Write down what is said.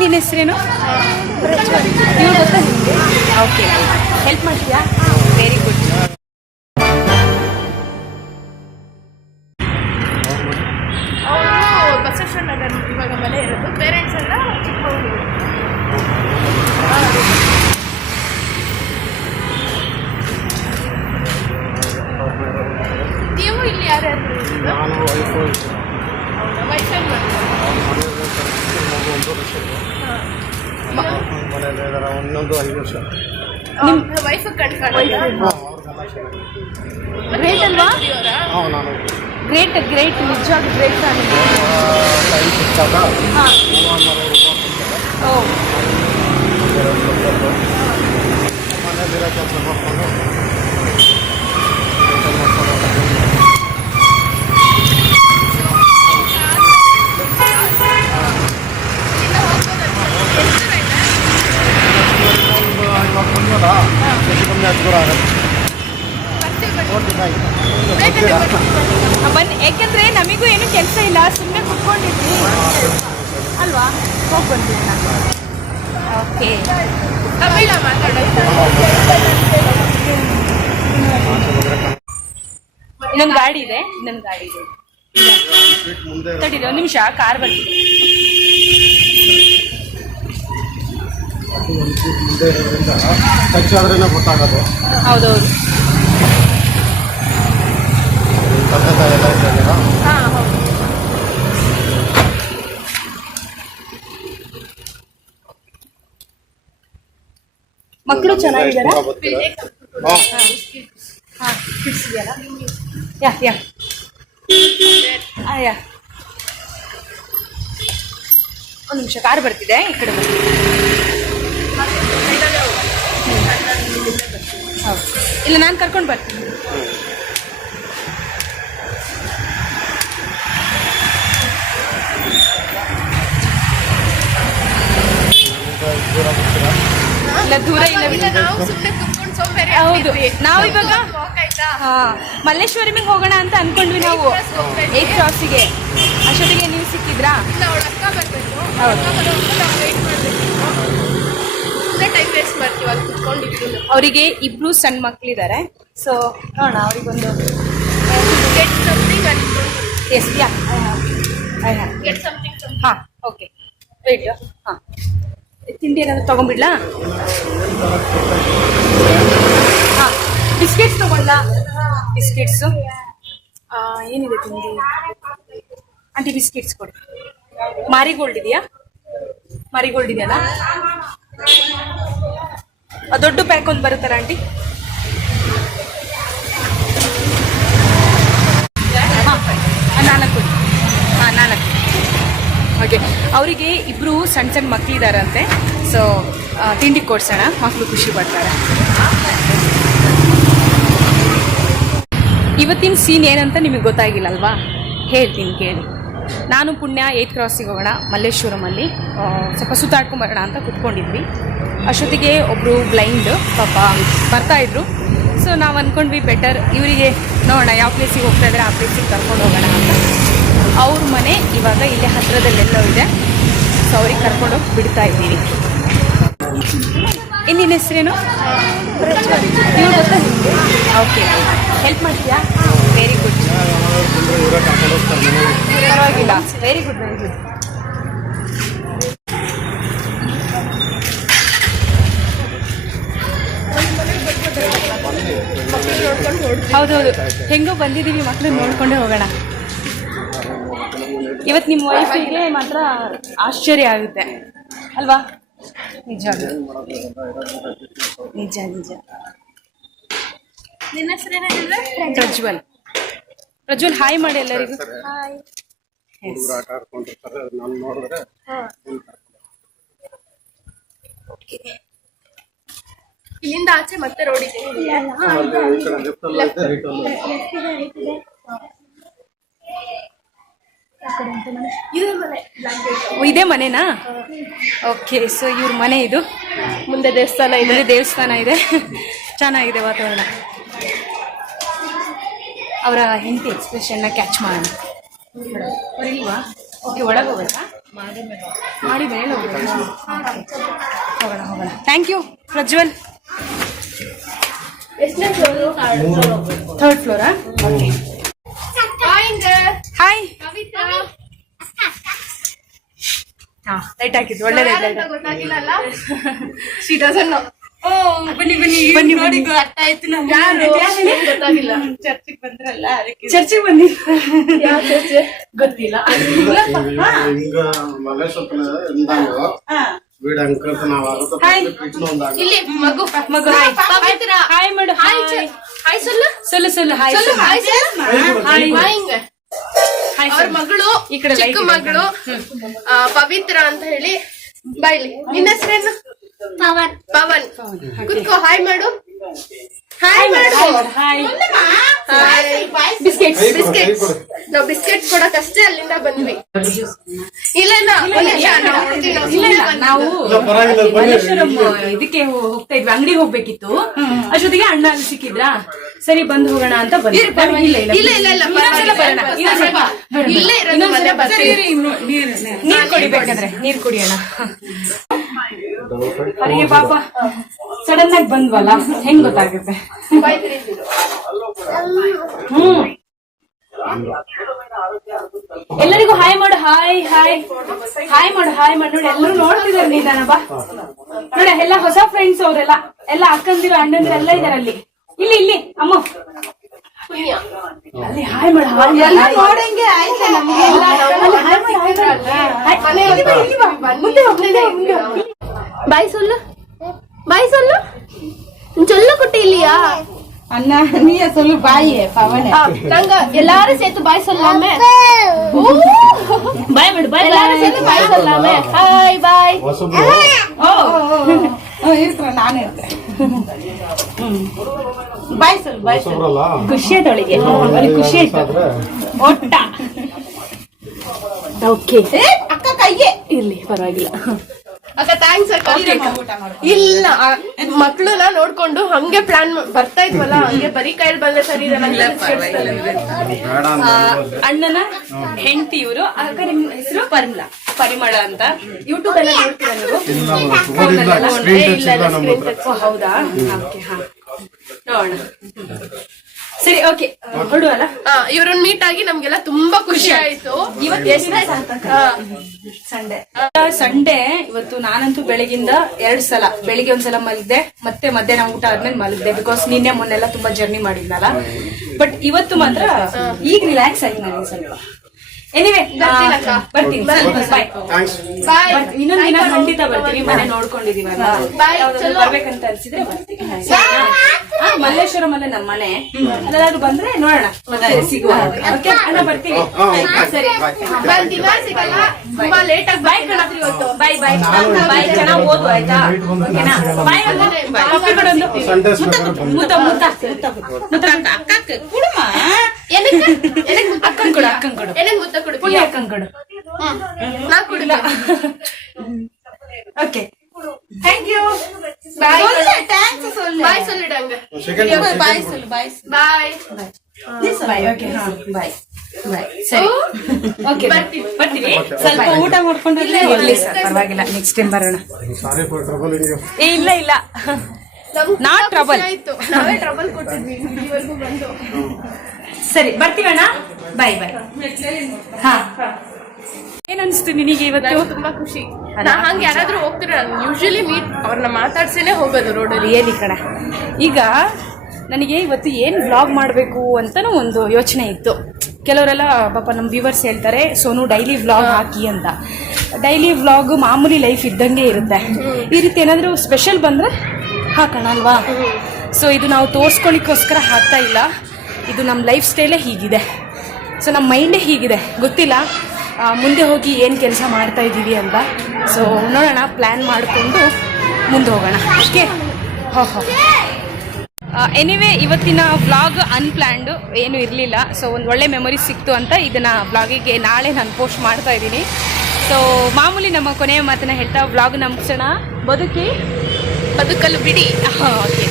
ನಿನ್ನ ಹೆಸರೇನು? ನೀವು ಗೊತ್ತಾ ನಿಮಗೆ? ಓಕೆ, ಹೆಲ್ಪ್ ಮಾಡ್ತೀಯಾ? Very good. ಅವರು ಬಸವೇಶ್ವರ ನಗರ ಇವಾಗ ಮನೆ ಇರೋದು. ಪೇರೆಂಟ್ಸ್ ಎಲ್ಲ ಚಿಕ್ಕಮಗಳೂರು. ನೀವು ಇಲ್ಲಿ ಯಾರ್ಯಾರು? ನಾನು ವೈಫು ವೈಫೈ ಮನೇಲಿ ಇನ್ನೊಂದು 5 ವರ್ಷ. ನಿಮ್ಮ ವೈಫ್ ಕಣ್ಕೊಂಡು ಗ್ರೇಟ್ ಅಲ್ವಾ? ನಾನು ಗ್ರೇಟ್ ಗ್ರೇಟ್, ನಿಜವಾಗಿ ಗ್ರೇಟ್ ಆಗಿದೆ. ಟೈಮ್ ಸಿಕ್ಕಾಗ ಹಾಂ. ಓ, ಮನೇಲಿರೋ ಕೆಲಸ ಮಾಡ್ಕೊಂಡು ಬನ್ನಿ. ಯಾಕೆಂದ್ರೆ ನಮಗೂ ಏನು ಕೆಲಸ ಇಲ್ಲ, ಸುಮ್ಮನೆ ಕುತ್ಕೊಂಡಿದ್ವಿ ಅಲ್ವಾ, ಹೋಗಿ ಬಂದ್ವಿ ನಾನು. ಓಕೆ, ತಮಿಳ ಮಾತಾಡೋದು. ಇನ್ನೊಂದು ಗಾಡಿ ಇದೆ, ತಡೀರಿ ಒಂದು ನಿಮಿಷ, ಕಾರ್ ಬರ್ತಿದೆ. ಮುಂದೆ ಇರೋದ್ರಿಂದ ಟಚ್ ಆದ್ರೇನೆ ಗೊತ್ತಾಗೋದು. ಹೌದೌದು. ತಂದೆ ತಾಯಿ ಎಲ್ಲ ಇದ್ದಾರಾ? ಹಾಂ, ಹೌದು. ಮಕ್ಕಳು ಚೆನ್ನಾಗಿದ್ದಾರಾ? ಹಾಂ, ಕಿಡ್ಸ್ ಇದೆಯಲ್ಲ? ಯಾ ಒಂದು ನಿಮಿಷ, ಕಾರ್ ಬರ್ತಿದೆ, ಈ ಕಡೆ ಬರ್ತಿದೆ. ಹೌದು, ಇಲ್ಲ ನಾನು ಕರ್ಕೊಂಡು ಬರ್ತೀನಿ. ಇಲ್ಲ ದೂರ ಇಲ್ಲ. ನಾವು ಸುಮ್ಮನೆ ಕುತ್ಕೊಂಡು ಸೋಂಬೇರಿ. ಹೌದು, ನಾವು ಇವಾಗ ಮಲ್ಲೇಶ್ವರಮಿಗೆ ಹೋಗೋಣ ಅಂತ ಅನ್ಕೊಂಡ್ವಿ ನಾವು, 8 ಕ್ರಾಸಿಗೆ. ಅಷ್ಟೊತ್ತಿಗೆ ನೀವು ಸಿಕ್ಕಿದ್ರಾ? ಅವಳ ಅಕ್ಕ ಬರಬೇಕು. ಹೌದು. ನಾವು ವೇಟ್ ಮಾಡಬೇಕು. ಸುಮ್ಮನೆ ಟೈಮ್ ವೇಸ್ಟ್ ಮಾಡ್ತೀವಿ ಅಲ್ಲಿ ಕುತ್ಕೊಂಡಿದ್ರು. ಅವರಿಗೆ 2 ಸಣ್ಣ ಮಕ್ಕಳಿದ್ದಾರೆ. ಸೊ ನೋಡೋಣ, ಅವರಿಗೊಂದು ಗೆಟ್ ಸಮಥಿಂಗ್ ಅನ್ಕೊಂಡು. ಎಸ್, ಯಾ ಗೆಟ್ ಸಮಥಿಂಗ್. ಹಾಂ, ಓಕೆ, ವೇಟ್. ಹಾಂ, ತಿಂಡಿ ಏನಾದರೂ ತೊಗೊಂಬಿಡ್ಲಾ? ಹಾಂ, ಬಿಸ್ಕೆಟ್ಸ್ ತೊಗೊಂಡ್ಲಾ? ಬಿಸ್ಕೆಟ್ಸು ಏನಿದೆ ತಿಂಡಿ? ಆಂಟಿ ಬಿಸ್ಕೆಟ್ಸ್ ಕೊಡಿ. ಮಾರಿಗೋಲ್ಡ್ ಇದೆಯಾ? ಮಾರಿಗೋಲ್ಡ್ ಇದೆಯಲ್ಲ? ದೊಡ್ಡ ಪ್ಯಾಕ್ ಒಂದು ಬರುತ್ತಲ್ಲ ಆಂಟಿ? ಹಾಂ, 4 ಕೊಡಿ. ಹಾಂ, 4. ಓಕೆ, ಅವರಿಗೆ 2 ಸಣ್ಣ ಸಣ್ಣ ಮಕ್ಕಳಿದಾರಂತೆ. ಸೊ ತಿಂಡಿ ಕೊಡ್ಸೋಣ, ಮಕ್ಕಳು ಖುಷಿ ಪಡ್ತಾರೆ. ಇವತ್ತಿನ ಸೀನ್ ಏನಂತ ನಿಮಗೆ ಗೊತ್ತಾಗಿಲ್ಲ ಅಲ್ವಾ? ಹೇಳ್ತೀನಿ ಕೇಳಿ. ನಾನು ಪುಣ್ಯ 8 ಕ್ರಾಸಿಗೆ ಹೋಗೋಣ ಮಲ್ಲೇಶ್ವರಮಲ್ಲಿ, ಸ್ವಲ್ಪ ಸುತ್ತಾಡ್ಕೊಂಬರೋಣ ಅಂತ ಕುತ್ಕೊಂಡಿದ್ವಿ. ಅಷ್ಟೊತ್ತಿಗೆ ಒಬ್ಬರು ಬ್ಲೈಂಡ್ ಪಾಪ ಬರ್ತಾಯಿದ್ರು. ಸೊ ನಾವು ಅಂದ್ಕೊಂಡ್ವಿ ಬೆಟರ್ ಇವರಿಗೆ ನೋಡೋಣ ಯಾವ ಪ್ಲೇಸಿಗೆ ಹೋಗ್ತಾ ಇದ್ದಾರೆ ಆ ಪ್ಲೇಸಿಗೆ ಕರ್ಕೊಂಡು ಹೋಗೋಣ ಅಂತ. ಅವ್ರ ಮನೆ ಇವಾಗ ಇಲ್ಲೇ ಹತ್ತಿರದಲ್ಲೆಲ್ಲೋ ಇದೆ. ಸೊ ಅವ್ರಿಗೆ ಕರ್ಕೊಂಡೋಗಿ ಬಿಡ್ತಾ ಇದ್ದೀವಿ. ನಿನ್ನ ಹೆಸರೇನು? ನೀವು ಗೊತ್ತಾ ನಿಮಗೆ? ಓಕೆ, ಹೆಲ್ಪ್ ಮಾಡ್ತೀಯಾ? Very good. ಪರವಾಗಿಲ್ಲ, ವೆರಿ ಗುಡ್, ವೆರಿ ಗುಡ್. ಹೌದೌದು, ಹೆಂಗೋ ಬಂದಿದ್ದೀವಿ, ಮಕ್ಕಳು ನೋಡ್ಕೊಂಡೇ ಹೋಗೋಣ. ಇವತ್ತು ನಿಮ್ಮ ವೈಫಿಗೆ ಮಾತ್ರ ಆಶ್ಚರ್ಯ ಆಗುತ್ತೆ ಅಲ್ವಾ? ನಿಜ ನಿಜ ನಿಜ. ನಿನ್ನ ಹೆಸರೇನಿದೆ? ಪ್ರಜ್ವಲ್. ಪ್ರಜ್ವಲ್, ಹಾಯ್ ಮಾಡಿ ಎಲ್ಲರಿಗೂ. ಹಾಯ್. ಆಟ ಆಡ್ಕೊಂಡಿರ್ತಾರೆ, ನಾನು ನೋಡಿದ್ರೆ ಇಲ್ಲಿಂದ ಆಚೆ ಮತ್ತೆ ರೋಡ್ ಇದೆ. ಇದೇ ಮನೆನಾ? ಓಕೆ, ಸೊ ಇವ್ರ ಮನೆ ಇದು. ಮುಂದೆ ದೇವಸ್ಥಾನ ಇದೆ. ಚೆನ್ನಾಗಿದೆ ವಾತಾವರಣ. ಅವರ ಹೆಂಡತಿ ಎಕ್ಸ್ಪ್ರೆಷನ್ನ ಕ್ಯಾಚ್ ಮಾಡೋಣ. ಅವರಿಲ್ವಾ? ಓಕೆ, ಒಳಗೆ ಹೋಗ್ಬೇಕಾ? ಮಾಡಿ ಮೇಲೆ ಹೋಗ್ಬೇಕಾ? ಹೋಗೋಣ ಹೋಗೋಣ. Thank you Prajwal. ಎಷ್ಟನೇ ಫ್ಲೋರು? 3rd ಫ್ಲೋರಾ? ಓಕೆ. ಹಾಯ್. ಕವಿತಾ ಹಾಂ, ಲೈಟ್ ಹಾಕಿದ್ದು ಒಳ್ಳೆಯದಾಯ್ತು. ಗೊತ್ತಾಗಿಲ್ಲಲ್ಲ? She doesn't know. ಬನ್ನಿ ಬನ್ನಿ ಬನ್ನಿ ಬನ್ನಿ. ಅರ್ಥ ಆಯ್ತು ನಮ್ಗೆ. ಯಾರು? ಗೊತ್ತಾಗಿಲ್ಲ. ಚರ್ಚಿಗೆ ಬಂದ್ರಲ್ಲ, ಅದಕ್ಕೆ ಚರ್ಚಿಗೆ ಬನ್ನಿ. ಯಾವ ಚರ್ಚೆ? ಗೊತ್ತಿಲ್ಲ. ಹಿಂಗ ಮಲ್ಲೇಶ್ವರ ಎಂದಾಗೋ வீடு அங்க இருந்து நான் வரது வீட்டுல வந்தாங்க. ಇಲ್ಲಿ ಮಗು ಮಗು ಹಾಯ್. ಪವಿತ್ರ ಹಾಯ್ ಮಾಡು. ಹಾಯ್ ಹಾಯ್ சொல்லு சொல்லு சொல்லு ಹಾಯ್. சொல்லு ಹಾಯ್ ಹಾಯ್. ಹಾಯ್. ಅವ್ರ ಮಗಳು, ಈ ಕಡೆ ಚಿಕ್ಕ ಮಗಳು ಪವಿತ್ರ ಅಂತ ಹೇಳಿ. ಬಾಯ್ಲಿ. ನಿನ್ನ ಹೆಸರೇನು? ಪವನ್. ಪವನ್. ಕುತ್ಕೋ. ಹಾಯ್ ಮಾಡು. ಹಾಯ್ ಮಾಡು. ಹಾಯ್. Biscuits biscuits. ನಾವು ಬಿಸ್ಕೆಟ್ಸ್ ಕೊಡಕ್ ಅಷ್ಟೇ ಅಲ್ಲಿಂದ ಬಂದ್ವಿ. ಇಲ್ಲ ಇಲ್ಲ ನಾವು ಮಲ್ಲೇಶ್ವರಂ ಇದಕ್ಕೆ ಹೋಗ್ತಾ ಇದ್ವಿ, ಅಂಗಡಿಗೆ ಹೋಗ್ಬೇಕಿತ್ತು. ಅಷ್ಟೊತ್ತಿಗೆ ಅಣ್ಣ ಅಲ್ಲಿ ಸಿಕ್ಕಿದ್ರಾ, ಸರಿ ಬಂದು ಹೋಗೋಣ ಅಂತ ಬಂದ್ವಿ. ನೀರ್ ಕುಡಿಬೇಕಂದ್ರೆ ನೀರ್ ಕುಡಿಯೋಣ. ಅವರಿಗೆ ಪಾಪ ಸಡನ್ ಆಗಿ ಬಂದ್ವಲ್ಲ, ಹೆಂಗ್ ಗೊತ್ತಾಗುತ್ತೆ? ಎಲ್ಲರಿಗೂ ಹಾಯ್ ಮಾಡು. ಹಾಯ್ ಹಾಯ್ ಹಾಯ್ ಮಾಡು. ಹಾಯ್ ಮಾಡು. ನೋಡಿ ಎಲ್ಲರೂ ನೋಡ್ತಿದಾರೆ ನೀನ. ಬಾ ನೋಡಿ, ಎಲ್ಲ ಹೊಸ ಫ್ರೆಂಡ್ಸ್ ಅವರೆಲ್ಲ, ಎಲ್ಲ ಅಕ್ಕಂದಿರು ಅಣ್ಣಂದಿರು ಎಲ್ಲ ಇದಾರೆ ಅಲ್ಲಿ. ಇಲ್ಲಿ ಇಲ್ಲಿ ಅಮ್ಮ ಅಲ್ಲಿ ಹಾಯ್ ಮಾಡು. ನೋಡಂಗೆ பாய் சொல்லு. பாய் சொல்லு. சொல்ல குட்டி இல்லையா? அண்ணா நீயே சொல்லு பாய். பவனே நாங்க எல்லாரும் சேர்த்து பாய் சொல்லலாமே? ಬಾಯ್ ಮಾಡು. ಬಾಯ್. எல்லாரும் சேர்த்து பாய் சொல்லலாமே? Hi bye. இருக்கிறேன், நானும் இருக்கிறேன். ಬಾಯ್ சொல்லு. ಬಾಯ್ சொல்லு. ಖುಷಿ ಆಯ್ತು ಅವಳಿಗೆ, ಅವಳಿಗೆ ಖುಷಿ ಆಯ್ತು. ಒಟ್ಟ ಓಕೆ. ಅಕ್ಕ ಕೈಯೇ ಇರ್ಲಿ, ಪರವಾಗಿಲ್ಲ. ಅಕ್ಕ ಥ್ಯಾಂಕ್ಸ್ ಅಕ್ಕ. ಇಲ್ಲ ಮಕ್ಳನ್ನ ನೋಡ್ಕೊಂಡು ಹಂಗೆ ಪ್ಲಾನ್ ಬರ್ತಾ ಇದ್ವಲ್ಲ, ಹಂಗೆ ಬರೀ ಕೈಯಲ್ಲಿ ಬಂದ್ರೆ ಸರಿ ಇರಲ್ಲ. ಅಣ್ಣನ ಹೆಂಡತಿ ಇವರು. ಅಕ್ಕ ನಿಮ್ ಹೆಸರು ಪರಿಮಳ ಅಂತ. ಯೂಟ್ಯೂಬ್ ಎಲ್ಲ ನೋಡ್ತೀರಾ ನೀವು? ಹೌದಾ? ಓಕೆ. ಹಾ, ನೋಡೋಣ. ಸರಿ, ಓಕೆ, ಹೊರಡುವಲ್ಲ. ಇವ್ರನ್ನ ಮೀಟ್ ಆಗಿ ನಮ್ಗೆಲ್ಲ ತುಂಬಾ ಖುಷಿ ಆಯ್ತು. ಸಂಡೇ ಇವತ್ತು. ನಾನಂತೂ ಬೆಳಗಿಂದ 2 ಸಲ, ಬೆಳಿಗ್ಗೆ ಒಂದ್ಸಲ ಮಲಗಿದೆ, ಮತ್ತೆ ಮಧ್ಯಾಹ್ನ ಊಟ ಆದ್ಮೇಲೆ ಮಲಗಿದೆ. ಬಿಕಾಸ್ ನಿನ್ನೆ ಮೊನ್ನೆಲ್ಲ ತುಂಬಾ ಜರ್ನಿ ಮಾಡಿದ್ನಲ್ಲ. ಬಟ್ ಇವತ್ತು ಮಾತ್ರ ಈಗ ರಿಲ್ಯಾಕ್ಸ್ ಆಗಿ ನನಗೆ ಸ್ವಲ್ಪ. ಎನಿವೆ ಬರ್ತೀನಿ. ಬಾಯ್. ಇನ್ನೊಂದ್ ದಿನ ಖಂಡಿತ ಬರ್ತೀವಿ. ಮನೆ ನೋಡ್ಕೊಂಡಿದೀವಲ್ಲ, ಬರ್ಬೇಕಂತ ಅನ್ಸಿದ್ರೆ ಬರ್ತೀವಿ. ಮಲ್ಲೇಶ್ವರಂ ಅಲ್ಲೇ ನಮ್ಮ ಮನೆ. ಅಲ್ಲಾದ್ರೂ ಬಂದ್ರೆ ನೋಡೋಣ, ಮತ್ತೆ ಸಿಗುವ. ಓಕೆ ಅಣ್ಣ, ಬರ್ತೀವಿ. ಸರಿ, ದಿನ ಸಿಗಲ್ಲ, ತುಂಬಾ ಲೇಟ್ ಆಗಿ. ಬಾಯ್ ಕಣತ್ರಿ ಇವತ್ತು. ಬಾಯ್ ಬಾಯ್ ಬಾಯ್. ಚೆನ್ನಾಗ್ ಓದು ಆಯ್ತಾ? ಓಕೆನಾ? ಬಾಯ್. ಕಾಫಿ ಕೊಡೊಂದು. ಮುತ್ತ ಮುತ್ತ ಮುತ್ತ ಅಕ್ಕ ಕುಡುಮ. ಅಕ್ಕನ್ ಕೊಡು. ಅಕ್ಕನ್ ಕೊಡು. ಏನಕ್ಕೆ ಮುತ್ತ ಕೊಡು? ಪುಣ್ಯ ಅಕ್ಕನ್ ಕೊಡು. ನಾ ಕುಡಿಲ್ಲ. Okay, thank you. Bye. Thanks சொல்லு. ಬಾಯ್ சொல்லிடுங்க. ಬಾಯ್ சொல்லு. ಬಾಯ್ ಬಾಯ್. ಬಾಯ್. ಓಕೆ, ಹಾ, ಬಾಯ್ ಬಾಯ್. ಸರಿ, ಓಕೆ, ಬರ್ತೀವಿ. ಸ್ವಲ್ಪ ಊಟ ಮಾಡ್ಕೊಂಡ್ರೆ ಇರ್ಲಿ ಸರ್, ಪರವಾಗಿಲ್ಲ. ನೆಕ್ಸ್ಟ್ ಟೈಮ್ ಬರೋಣ. ಏ ಇಲ್ಲ ಇಲ್ಲ, ನಾಟ್ ಟ್ರಬಲ್. ಆಯ್ತು, ನಾವೇ ಟ್ರಬಲ್ ಕೊಟ್ಟಿದ್ವಿ ಇಲ್ಲಿವರೆಗೂ ಬಂದು. ಸರಿ, ಬರ್ತೀವಣ್ಣ. ಬಾಯ್ ಬಾಯ್. ಹಾ, ಏನ್ ಅನ್ಸ್ತು ನಿನಗೆ ಇವತ್ತು? ತುಂಬಾ ಖುಷಿ. ನಾ ಹಂಗೆ ಯಾರಾದ್ರೂ ಹೋಗ್ತೀರ, ಯೂಶಲಿ ಮೀಟ್ ಅವ್ರನ್ನ ಮಾತಾಡ್ಸೇನೆ ಹೋಗೋದು ರೋಡಲ್ಲಿ. ರಿಯಲಿ ಕಣ. ಈಗ ನನಗೆ ಇವತ್ತು ಏನು ವ್ಲಾಗ್ ಮಾಡಬೇಕು ಅಂತಲೂ ಒಂದು ಯೋಚನೆ ಇತ್ತು. ಕೆಲವರೆಲ್ಲ ಪಾಪ ನಮ್ಮ ವ್ಯೂವರ್ಸ್ ಹೇಳ್ತಾರೆ, ಸೋನು ಡೈಲಿ ವ್ಲಾಗ್ ಹಾಕಿ ಅಂತ. ಡೈಲಿ ವ್ಲಾಗ್ ಮಾಮೂಲಿ ಲೈಫ್ ಇದ್ದಂಗೆ ಇರುತ್ತೆ. ಈ ರೀತಿ ಏನಾದರೂ ಸ್ಪೆಷಲ್ ಬಂದರೆ ಹಾಕೋಣ ಅಲ್ವಾ? ಸೊ ಇದು ನಾವು ತೋರಿಸ್ಕೊಳ್ಳಿಕ್ಕೋಸ್ಕರ ಹಾಕ್ತಾ ಇಲ್ಲ. ಇದು ನಮ್ಮ ಲೈಫ್ ಸ್ಟೈಲೇ ಹೀಗಿದೆ. ಸೊ ನಮ್ಮ ಮೈಂಡೇ ಹೀಗಿದೆ. ಗೊತ್ತಿಲ್ಲ ಮುಂದೆ ಹೋಗಿ ಏನು ಕೆಲಸ ಮಾಡ್ತಾ ಇದ್ದೀವಿ ಅಂತ. ಸೊ ನೋಡೋಣ, ಪ್ಲ್ಯಾನ್ ಮಾಡಿಕೊಂಡು ಮುಂದೆ ಹೋಗೋಣ. ಓಕೆ. ಎನಿವೇ, ಇವತ್ತಿನ ವ್ಲಾಗ್ ಅನ್ಪ್ಲ್ಯಾನ್ಡು ಏನೂ ಇರಲಿಲ್ಲ. ಸೊ ಒಂದು ಒಳ್ಳೆ ಮೆಮೊರಿ ಸಿಕ್ತು ಅಂತ ಇದನ್ನು ವ್ಲಾಗಿಗೆ ನಾಳೆ ನಾನು ಪೋಸ್ಟ್ ಮಾಡ್ತಾ ಇದ್ದೀನಿ. ಸೊ ಮಾಮೂಲಿ ನಮ್ಮ ಕೊನೆಯ ಮಾತನ್ನ ಹೇಳ್ತಾ ವ್ಲಾಗ್ ಮುಗಿಸೋಣ. ಬದುಕಲು ಬಿಡಿ. ಓಕೆ.